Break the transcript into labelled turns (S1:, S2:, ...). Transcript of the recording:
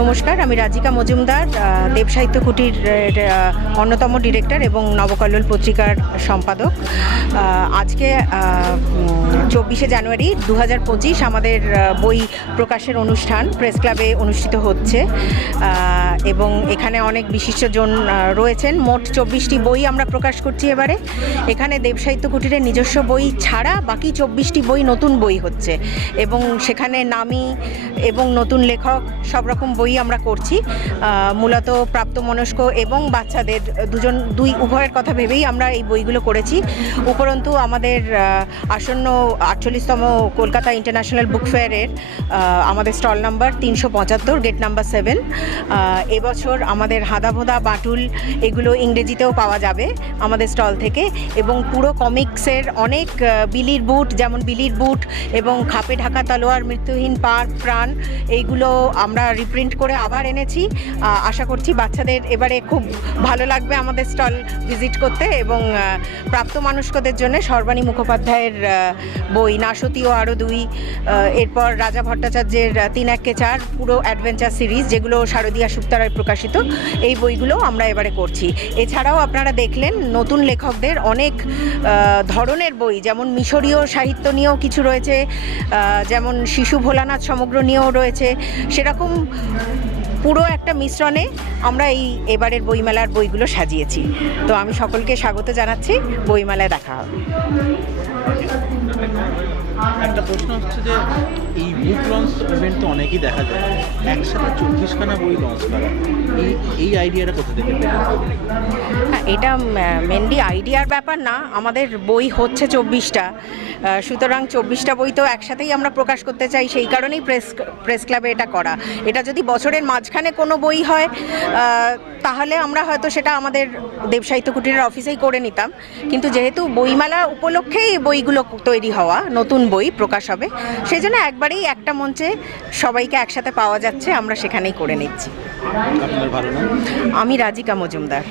S1: নমস্কার, আমি রাজিকা মজুমদার দেবসাহিত্য কুটির অন্যতম ডিরেক্টর এবং নবকল্লোল পত্রিকার সম্পাদক। আজকে চব্বিশে জানুয়ারি দু আমাদের বই প্রকাশের অনুষ্ঠান প্রেস ক্লাবে অনুষ্ঠিত হচ্ছে। এবং এখানে অনেক বিশিষ্টজন রয়েছেন। মোট চব্বিশটি বই আমরা প্রকাশ করছি এবারে। এখানে দেবসাহিত্য কুটিরের নিজস্ব বই ছাড়া বাকি চব্বিশটি বই নতুন বই হচ্ছে। এবং সেখানে নামি এবং নতুন লেখক সব রকম বই আমরা করছি। মূলত প্রাপ্তমনস্ক এবং বাচ্চাদের দুজন, দুই উভয়ের কথা ভেবেই আমরা এই বইগুলো করেছি। উপরন্তু আমাদের আসন্ন আটচল্লিশতম কলকাতা ইন্টারন্যাশনাল বুক ফেয়ারের আমাদের স্টল নাম্বার তিনশো পঁচাত্তর, গেট নাম্বার সেভেন। এবছর আমাদের হাদাভোদা, বাটুল এগুলো ইংরেজিতেও পাওয়া যাবে আমাদের স্টল থেকে এবং পুরো কমিক্সের অনেক বিলির বুট, যেমন বিলির বুট এবং খাপে ঢাকা তলোয়ার, মৃত্যুহীন পার, প্রাণ, এইগুলো আমরা রিপ্রিন্ট করে আবার এনেছি। আশা করছি বাচ্চাদের এবারে খুব ভালো লাগবে আমাদের স্টল ভিজিট করতে এবং আহ, প্রাপ্তমানুষকদের জন্য সর্বাণী মুখোপাধ্যায়ের বই নাসতী ও আরও দুই এরপর রাজা ভট্টাচার্যের তিন একে চার পুরো অ্যাডভেঞ্চার সিরিজ যেগুলো শারদীয়া সুক্তারায় প্রকাশিত এই বইগুলো আমরা এবারে করছি। এছাড়াও আপনারা দেখলেন নতুন লেখকদের অনেক ধরনের বই যেমন মিশরীয় সাহিত্য নিয়েও কিছু রয়েছে যেমন শিশু ভোলানাথ সমগ্র নিয়েও রয়েছে সেরকম পুরো একটা মিশ্রণে আমরা এই এবারের বইমেলার বইগুলো সাজিয়েছি। তো আমি সকলকে স্বাগত জানাচ্ছি। বইমেলায় দেখা হবে।
S2: একটা প্রশ্ন হচ্ছে যে এই বুক লঞ্চ ইভেন্ট তো অনেকেই দেখা যায়। একসাথে চব্বিশখানা বই লঞ্চ করা। এই এই আইডিয়াটা কোথা থেকে
S1: হ্যাঁ এটা মেনলি আইডিয়ার ব্যাপার না। আমাদের বই হচ্ছে চব্বিশটা। সুতরাং চব্বিশটা বই তো একসাথেই আমরা প্রকাশ করতে চাই সেই কারণেই প্রেস প্রেস ক্লাবে এটা করা। এটা যদি বছরের মাঝখানে কোনো বই হয় তাহলে আমরা হয়তো সেটা আমাদের দেবসাহিত্য কুটিরের অফিসেই করে নিতাম। কিন্তু যেহেতু বইমেলা উপলক্ষেই বইগুলো তৈরি হওয়া নতুন বই প্রকাশ হবে সেই জন্য একবারেই একটা মঞ্চে সবাইকে একসাথে পাওয়া যাচ্ছে আমরা সেখানেই করে নিচ্ছি। আমি রাজিকা মজুমদার।